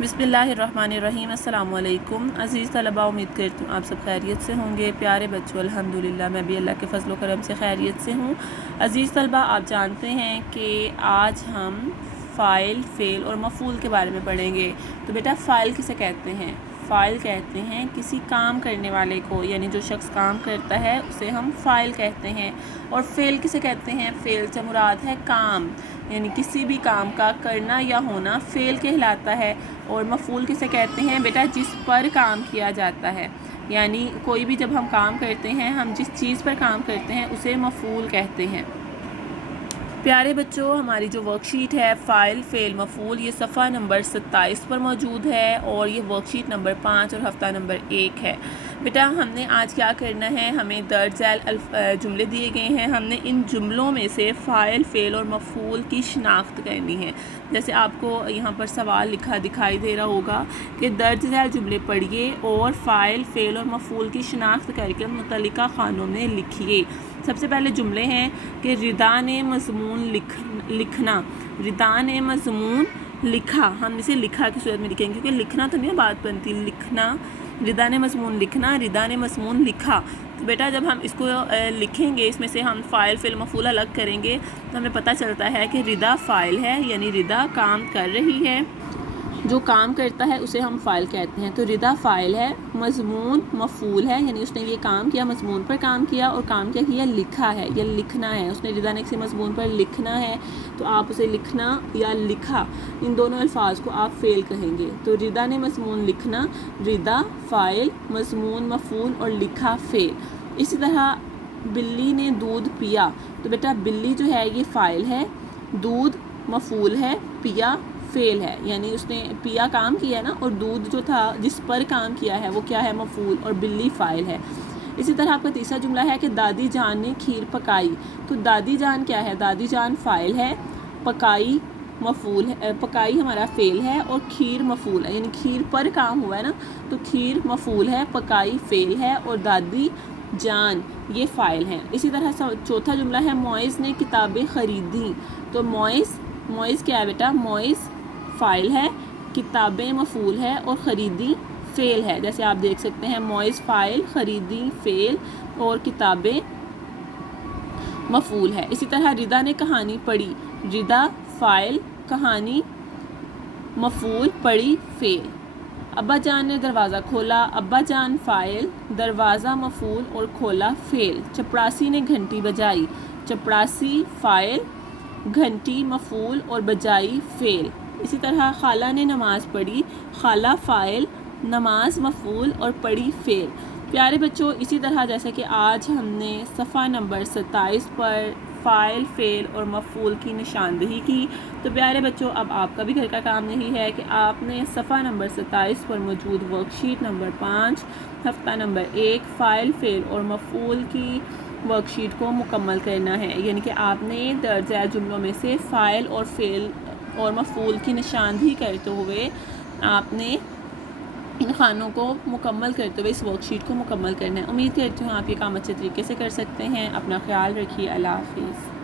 बिस्मिल्लाहिर्रहमानिर्रहीम। अस्सलाम वालेकुम अज़ीज़ तलबा, उम्मीद करती हूँ आप सब खैरियत से होंगे। प्यारे बच्चों, अल्हम्दुलिल्लाह मैं भी अल्लाह के फजल करम से खैरियत से हूँ। अज़ीज़ तलबा, आप जानते हैं कि आज हम फ़ाइल, फ़ेल और मफ़ूल के बारे में पढ़ेंगे। तो बेटा, फ़ाइल किसे कहते हैं? फ़ाइल कहते हैं किसी काम करने वाले को, यानी जो शख्स काम करता है उसे हम फ़ाइल कहते हैं। और फ़ेल किसे कहते हैं? फ़ेल से मुराद है काम, यानी किसी भी काम का करना या होना फ़ेल कहलाता है। और मफ़ूल किसे कहते हैं? बेटा, जिस पर काम किया जाता है, यानी कोई भी जब हम काम करते हैं, हम जिस चीज़ पर काम करते हैं उसे मफ़ूल कहते हैं। प्यारे बच्चों, हमारी जो वर्कशीट है फ़ाइल, फ़ेल, मफ़ूल, ये सफ़ा नंबर 27 पर मौजूद है और ये वर्कशीट नंबर 5 और हफ़्ता नंबर 1 है। बेटा, हमने आज क्या करना है, हमें दर्ज झैल जुमले दिए गए हैं। हमने इन जुमलों में से फ़ाइल, फ़ेल और मफ़ूल की शिनाख्त करनी है। जैसे आपको यहाँ पर सवाल लिखा दिखाई दे रहा होगा कि दर्ज झैल जुमले पढ़िए और फ़ाइल, फ़ेल और मफ़ूल की शिनाख्त करके मुतल्लिका खानों में लिखिए। सबसे पहले जुमले हैं कि रिदा ने मज़मून लिखना। रिदा ने मज़मून लिखा, हम इसे लिखा की सूरत में लिखेंगे क्योंकि लिखना तो नहीं बात बनती, लिखना। रिदा ने मज़मून लिखना, रिदा ने मज़मून लिखा। तो बेटा, जब हम इसको लिखेंगे, इसमें से हम फ़ाइल, फ़ेल, मफ़ूल अलग करेंगे तो हमें पता चलता है कि रिदा फ़ाइल है, यानी रिदा काम कर रही है। जो काम करता है उसे हम फ़ाइल कहते हैं। तो रिदा फ़ाइल है, मज़मून मफ़ूल है, यानी उसने ये काम किया, मज़मून पर काम किया। और काम क्या किया? लिखा है या लिखना है। उसने रिदा ने किसी मज़मून पर लिखना है तो आप उसे लिखना या लिखा, इन दोनों अल्फाज को आप फ़ेल कहेंगे। तो रिदा ने मज़मून लिखना, रिदा फ़ाइल, मज़मून मफ़ूल और लिखा फ़ेल। इसी तरह बिल्ली ने दूध पिया। तो बेटा, बिल्ली जो है ये फ़ाइल है, दूध मफ़ूल है, पिया फ़ेल है, यानी उसने पिया काम किया ना, और दूध जो था जिस पर काम किया है वो क्या है? मफ़ूल, और बिल्ली फ़ाइल है। इसी तरह आपका तीसरा जुमला है कि दादी जान ने खीर पकाई। तो दादी जान क्या है? दादी जान फ़ाइल है, पकाई मफ़ूल है, पकाई हमारा फ़ेल है और खीर मफ़ूल है, यानी खीर पर काम हुआ है ना, तो खीर मफ़ूल है, पकाई फ़ेल है और दादी जान ये फ़ाइल हैं। इसी तरह चौथा जुमला है मोइज़ ने किताबें ख़रीदी। तो मोइज़ क्या है बेटा? मोइज़ फ़ाइल है, किताबें मफ़ूल है और ख़रीदी फ़ेल है। जैसे आप देख सकते हैं, मोइज़ फ़ाइल, ख़रीदी फ़ेल और किताबें मफ़ूल है। इसी तरह रिदा ने कहानी पढ़ी। रिदा फ़ाइल, कहानी मफ़ूल, पढ़ी फ़ेल। अब्बा जान ने दरवाज़ा खोला। अब्बा जान फ़ाइल, दरवाज़ा मफ़ूल और खोला फ़ेल। चपरासी ने घंटी बजाई। चपरासी फ़ाइल, घंटी मफ़ूल और बजाई फ़ेल। इसी तरह खाला ने नमाज़ पढ़ी। खाला फ़ाइल, नमाज मफ़ूल और पढ़ी फ़ेल। प्यारे बच्चों, इसी तरह जैसे कि आज हमने सफ़ा नंबर 27 पर फ़ाइल, फ़ेल और मफ़ूल की निशानदही की। तो प्यारे बच्चों, अब आपका भी घर का काम यही है कि आपने सफ़ा नंबर 27 पर मौजूद वर्कशीट नंबर 5, हफ़्ता नंबर 1, फ़ाइल, फ़ेल और मफ़ूल की वर्कशीट को मुकम्मल करना है। यानी कि आपने दर्ज झैल जुमलों में से फ़ाइल और फ़ेल और मफ़ूल की निशानदही करते हुए आपने इन खानों को मुकम्मल करते हुए इस वर्कशीट को मुकम्मल करना है। उम्मीद करती हूँ आप ये काम अच्छे तरीके से कर सकते हैं। अपना ख्याल रखिए। अल्लाह हाफ़िज़।